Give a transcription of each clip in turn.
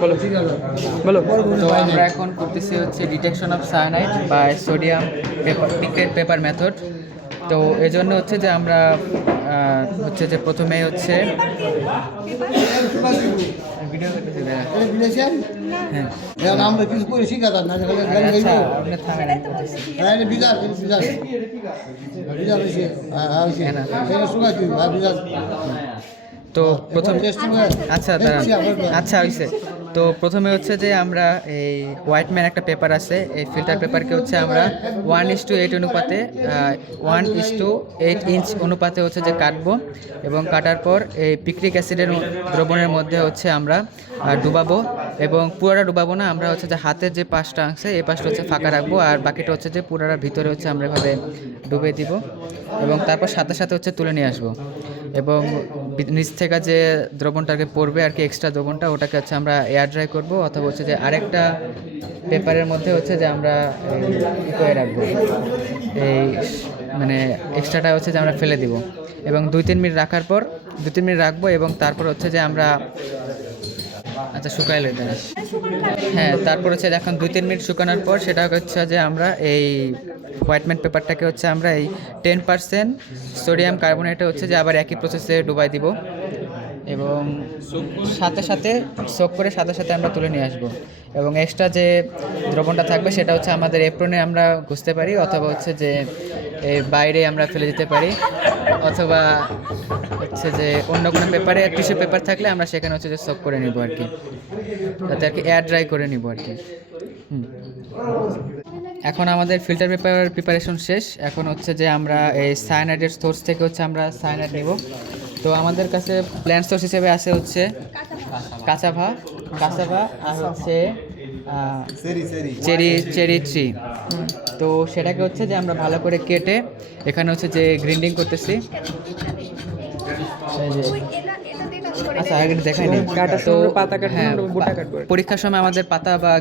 বলো। তো আমরা এখন করতেছি হচ্ছে detection of cyanide by sodium picrate paper method. তো এজন্য হচ্ছে যে আমরা হচ্ছে যে প্রথমেই হচ্ছে ভিডিও করতেছি হ্যাঁ আচ্ছা আপনি থামেন আমি করতেছি। তো প্রথম আচ্ছা দাঁড়ান আচ্ছা হয়েছে। তো প্রথমে হচ্ছে যে আমরা এই হোয়াইটম্যান একটা পেপার আছে, এই ফিল্টার পেপারকে হচ্ছে আমরা 1:8 অনুপাতে 1:8 ইঞ্চ অনুপাতে হচ্ছে যে কাটবো এবং কাটার পর এই পিক্রিক অ্যাসিডের দ্রবণের মধ্যে হচ্ছে আমরা ডুবাবো এবং পুরোটা ডুবাবো না, আমরা হচ্ছে যে হাতের যে পাশটা আছে এই পাশটা হচ্ছে ফাঁকা রাখবো আর বাকিটা হচ্ছে যে পুরোটা ভিতরে হচ্ছে আমরা এভাবে ডুবে দিব এবং তারপর সাথে সাথে হচ্ছে তুলে নিয়ে আসবো এবং নিচ থেকে যে দ্রবণটাকে পড়বে আর কি এক্সট্রা দ্রবণটা ওটাকে হচ্ছে আমরা এয়ার ড্রাই করবো অথবা হচ্ছে যে আরেকটা পেপারের মধ্যে হচ্ছে যে আমরা করে রাখবো এই মানে এক্সট্রাটা হচ্ছে যে আমরা ফেলে দিব এবং 2-3 মিনিট রাখার পর 2-3 মিনিট রাখবো এবং তারপর হচ্ছে যে আমরা আচ্ছা শুকাইলে হ্যাঁ তারপর হচ্ছে এখন 2-3 মিনিট শুকানোর পর সেটা হচ্ছে যে আমরা এই হোয়াইটম্যান পেপারটাকে হচ্ছে আমরা এই 10% সোডিয়াম কার্বনেটে হচ্ছে যে আবার একই প্রসেসে ডুবাই দিব এবং সাথে সাথে সোক করে সাথে সাথে আমরা তুলে নিয়ে আসবো এবং এক্সট্রা যে দ্রবণটা থাকবে সেটা হচ্ছে আমাদের এপ্রনে আমরা ঘষতে পারি অথবা হচ্ছে যে বাইরে আমরা ফেলে দিতে পারি অথবা হচ্ছে যে অন্য কোনো পেপারে টিস্যু পেপার থাকলে আমরা সেখানে হচ্ছে যে সোক করে নিব আর কি, যাতে আর কি এয়ার ড্রাই করে নিব আর কি। এখন আমাদের ফিল্টার পেপার প্রিপারেশন শেষ। এখন হচ্ছে যে আমরা এই সায়ানাইডের সোর্স থেকে হচ্ছে আমরা সায়ানাইড নিব। তো আমাদের কাছে প্ল্যান্ট সোর্স হিসেবে আছে হচ্ছে কাঁচাভা আর হচ্ছে চেরি ট্রি। তো সেটাকে হচ্ছে যে আমরা ভালো করে কেটে এখানে হচ্ছে যে গ্রিন্ডিং করতেছি। আচ্ছা আগে দেখাই নি তো হ্যাঁ পরীক্ষার সময় আমাদের পাতা বা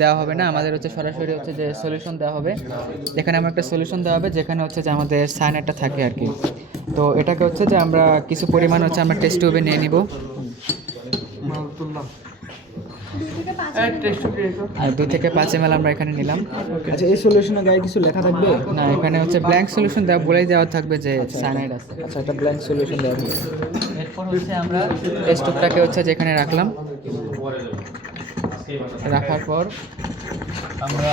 দেওয়া হবে না, আমাদের হচ্ছে সরাসরি হচ্ছে যে সলিউশন দেওয়া হবে। এখানে আমরা একটা সলিউশন দেওয়া হবে যেখানে হচ্ছে যে আমাদের সায়ানাইডটা থাকে আর কি। তো এটাকে হচ্ছে যে আমরা কিছু পরিমাণ হচ্ছে আমরা টেস্ট টিউবে নিয়ে নিব আর 2 থেকে 5 ml আমরা এখানে নিলাম। আচ্ছা এই সলিউশনের গায়ে কিছু লেখা থাকবে না, এখানে হচ্ছে ব্ল্যাঙ্ক সলিউশন দেওয়া বলেই দেওয়া থাকবে যে সায়ানাইড আছে। আচ্ছা একটা ব্ল্যাঙ্ক সলিউশন দেওয়া হবে। এরপর হচ্ছে আমরা টেস্ট টিউবটাকে হচ্ছে যেখানে রাখলাম, রাখার পর আমরা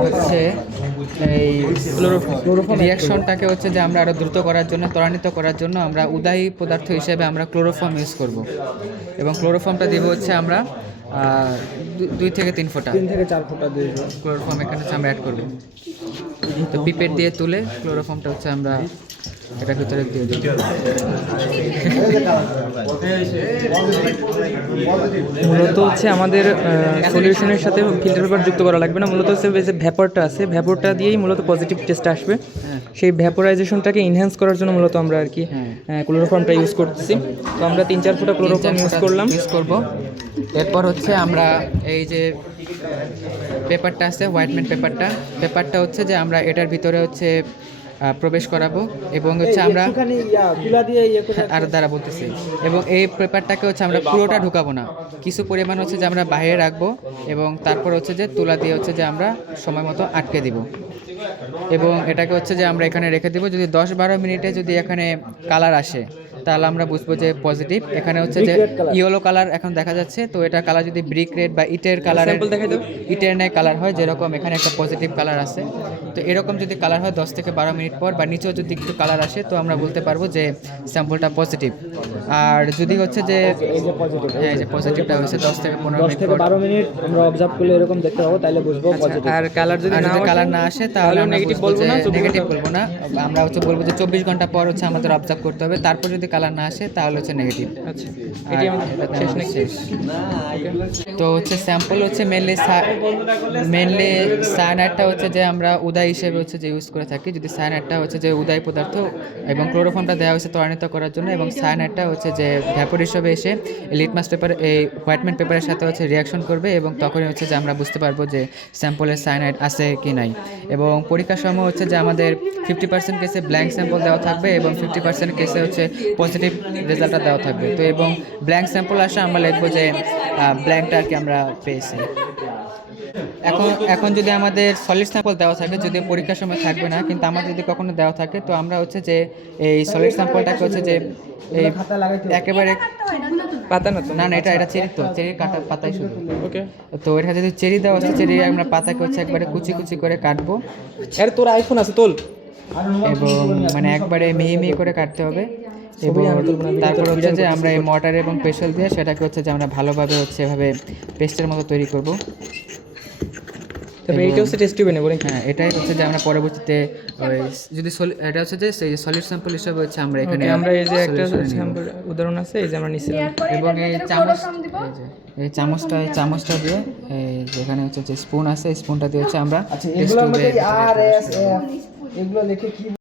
হচ্ছে এই ক্লোরোফর্ম রিঅ্যাকশনটাকে হচ্ছে যে আমরা আরও দ্রুত করার জন্য ত্বরান্বিত করার জন্য আমরা উদাহী পদার্থ হিসেবে আমরা ক্লোরোফর্ম ইউজ করব এবং ক্লোরোফর্মটা দিব হচ্ছে আমরা 2 থেকে 3 ফোঁটা 3 থেকে 4 ফোঁটা দিয়ে ক্লোরোফর্ম এখানে হচ্ছে আমরা অ্যাড করব। তো পিপেট দিয়ে তুলে ক্লোরোফর্মটা হচ্ছে আমরা এটার ভিতরে দিয়ে দিই। মূলত হচ্ছে আমাদের সলিউশনের সাথে ফিল্টার পেপার যুক্ত করা লাগবে না, মূলত হচ্ছে যে ভ্যাপরটা আছে ভ্যাপরটা দিয়েই মূলত পজিটিভ টেস্ট আসবে। সেই ভ্যাপোরাইজেশনটাকে ইনহ্যান্স করার জন্য মূলত আমরা আর কি ক্লোরোফর্মটা ইউজ করতেছি। তো আমরা 3-4 ফোঁটা ক্লোরোফর্ম ইউজ করব। এরপর হচ্ছে আমরা এই যে পেপারটা আছে হোয়াইটম্যান পেপারটা হচ্ছে যে আমরা এটার ভিতরে হচ্ছে প্রবেশ করাবো এবং হচ্ছে আমরা আর দ্বারা বলতেছি এবং এই পেপারটাকে হচ্ছে আমরা পুরোটা ঢুকাবো না, কিছু পরিমাণ হচ্ছে যে আমরা বাইরে রাখবো এবং তারপর হচ্ছে যে তুলা দিয়ে হচ্ছে যে আমরা সময় মতো আটকে দিব এবং এটাকে হচ্ছে যে আমরা এখানে রেখে দিব। যদি 10-12 মিনিটে যদি এখানে কালার আসে তাহলে আমরা বুঝবো যে পজিটিভ। এখানে হচ্ছে যে ইয়েলো কালার এখন দেখা যাচ্ছে, তো এটা কালার যদি ব্রিক রেড বা ইটের কালার ইটের ন্যায় কালার হয় যেরকম এখানে একটা পজিটিভ কালার আছে, তো এরকম যদি কালার হয় 10 থেকে 12 মিনিট পর বা নিচেও যদি একটু কালার আসে তো আমরা বলতে পারবো যে স্যাম্পলটা পজিটিভ। আর যদি হচ্ছে যে হ্যাঁ এই যে পজিটিভটা হয়েছে 10 থেকে 12 মিনিট আমরা অবজার্ভ করলে এরকম দেখতে পাবো, তাহলে বুঝবো পজিটিভ। আর কালার যদি কালার না আসে তাহলে নেগেটিভ বলবো না, নেগেটিভ বলবো না, আমরা হচ্ছে বলবো যে 24 ঘন্টা পর হচ্ছে আমাদের অবজার্ভ করতে হবে, তারপর যদি কালার না আসে তাহলে হচ্ছে নেগেটিভ। আচ্ছা এটি আমাদের শেষ। তো হচ্ছে স্যাম্পল হচ্ছে মেনলি সায়ানাইডটা হচ্ছে যে আমরা উদাই হিসেবে হচ্ছে যে ইউজ করে থাকি। যদি সায়ানাইডটা হচ্ছে যে উদাই পদার্থ এবং ক্লোরোফর্মটা দেওয়া হয়েছে ত্বরান্বিত করার জন্য এবং সায়ানাইডটা হচ্ছে যে ভ্যাপর হিসেবে এসে লিটমাস পেপার এই হোয়াইটম্যান পেপারের সাথে হচ্ছে রিয়াকশন করবে এবং তখনই হচ্ছে যে আমরা বুঝতে পারবো যে স্যাম্পলের সায়ানাইড আছে কি নাই। এবং পরীক্ষার সময় হচ্ছে যে আমাদের 50% কেসে ব্ল্যাঙ্ক স্যাম্পল দেওয়া থাকবে এবং 50% কেসে হচ্ছে পজিটিভ রেজাল্টটা দেওয়া থাকবে। তো এবং ব্ল্যাঙ্ক স্যাম্পল আসে আমরা লিখবো যে ব্ল্যাঙ্কটা আর কি আমরা পেয়েছি। এখন যদি আমাদের সলিড স্যাম্পল দেওয়া থাকে, যদি পরীক্ষার সময় থাকবে না, কিন্তু আমার যদি কখনো দেওয়া থাকে, তো আমরা হচ্ছে যে এই সলিড স্যাম্পলটাকে হচ্ছে যে এই একেবারে পাতা না তো? না না, এটা চেরি, তো চেরির কাটা পাতাই শুধু। ওকে। তো এটা যদি চেরি দেওয়া আছে, চেরি আমরা পাতাকে হচ্ছে একবারে কুচি কুচি করে কাটবো আরে তোর আইফোন আছে তোল। এবং মানে একবারে মিহি মিহি করে কাটতে হবে। এবং তারপর হচ্ছে যে আমরা এই মর্টার এবং পেশল দিয়ে সেটাকে হচ্ছে যে আমরা ভালোভাবে হচ্ছে এভাবে পেস্টের মতো তৈরি করব। তবে এইটা হচ্ছে টেস্ট টিউবে নেব নাকি? হ্যাঁ, এটাই হচ্ছে যে আমরা পরবর্তীতে ওই যদি এটা হচ্ছে যে সেই সলিড স্যাম্পল হিসাবে হচ্ছে আমরা এখানে আমরা এই যে একটা solution নিব। স্যাম্পল উদাহরণ আছে, এই যে আমরা নিছিলাম। এবং এই চামচটা দিয়ে এই যেখানে হচ্ছে যে স্পুন আছে, এই স্পুনটা দিয়ে হচ্ছে আমরা আচ্ছা, এগুলোর মধ্যে আর এস এফ এগুলো লিখে কি